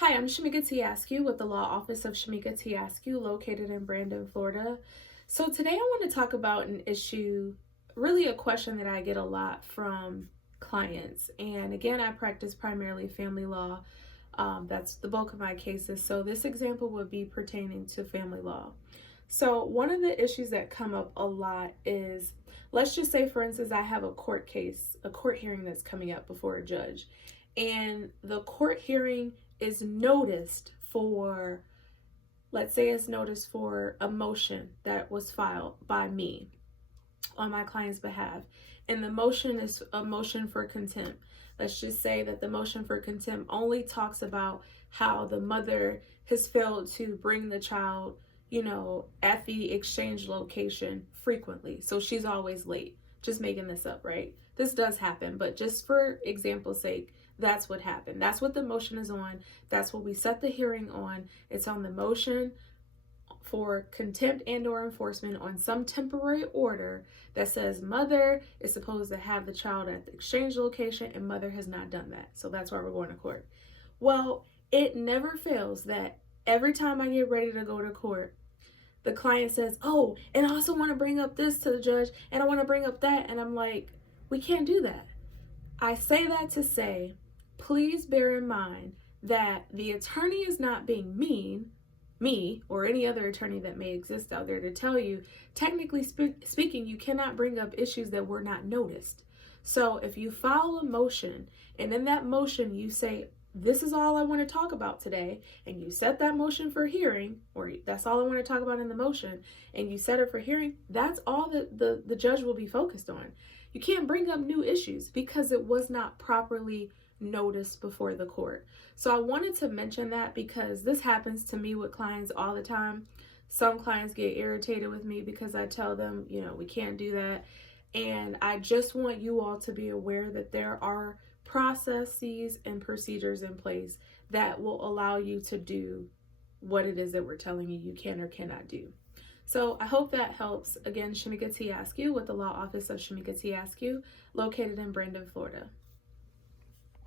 Hi, I'm Shamika T. Askew with the Law Office of Shamika T. Askew, located in Brandon, Florida. So today I want to talk about an issue, really a question that I get a lot from clients. And again, I practice primarily family law. That's the bulk of my cases. So this example would be pertaining to family law. So one of the issues that come up a lot is, let's just say, for instance, I have a court case, a court hearing that's coming up before a judge. And the court hearing is noticed for, let's say it's noticed for a motion that was filed by me on my client's behalf. And the motion is a motion for contempt. Let's just say that the motion for contempt only talks about how the mother has failed to bring the child, at the exchange location frequently. So she's always late. Just making this up, right? This does happen, but just for example's sake, that's what happened. That's what the motion is on. That's what we set the hearing on. It's on the motion for contempt and or enforcement on some temporary order that says mother is supposed to have the child at the exchange location and mother has not done that. So that's why we're going to court. Well, it never fails that every time I get ready to go to court, the client says, oh, and I also want to bring up this to the judge and I want to bring up that. And I'm like, we can't do that. I say that to say, please bear in mind that the attorney is not being mean, me or any other attorney that may exist out there, to tell you, technically speaking, you cannot bring up issues that were not noticed. So if you file a motion and in that motion you say, this is all I want to talk about today, and you set that motion for hearing, or that's all I want to talk about in the motion, and you set it for hearing, that's all that the judge will be focused on. You can't bring up new issues because it was not properly noticed before the court. So I wanted to mention that because this happens to me with clients all the time. Some clients get irritated with me because I tell them, we can't do that. And I just want you all to be aware that there are processes and procedures in place that will allow you to do what it is that we're telling you can or cannot do. So I hope that helps. Again, Shamika T. Askew with the Law Office of Shamika T. Askew, located in Brandon, Florida.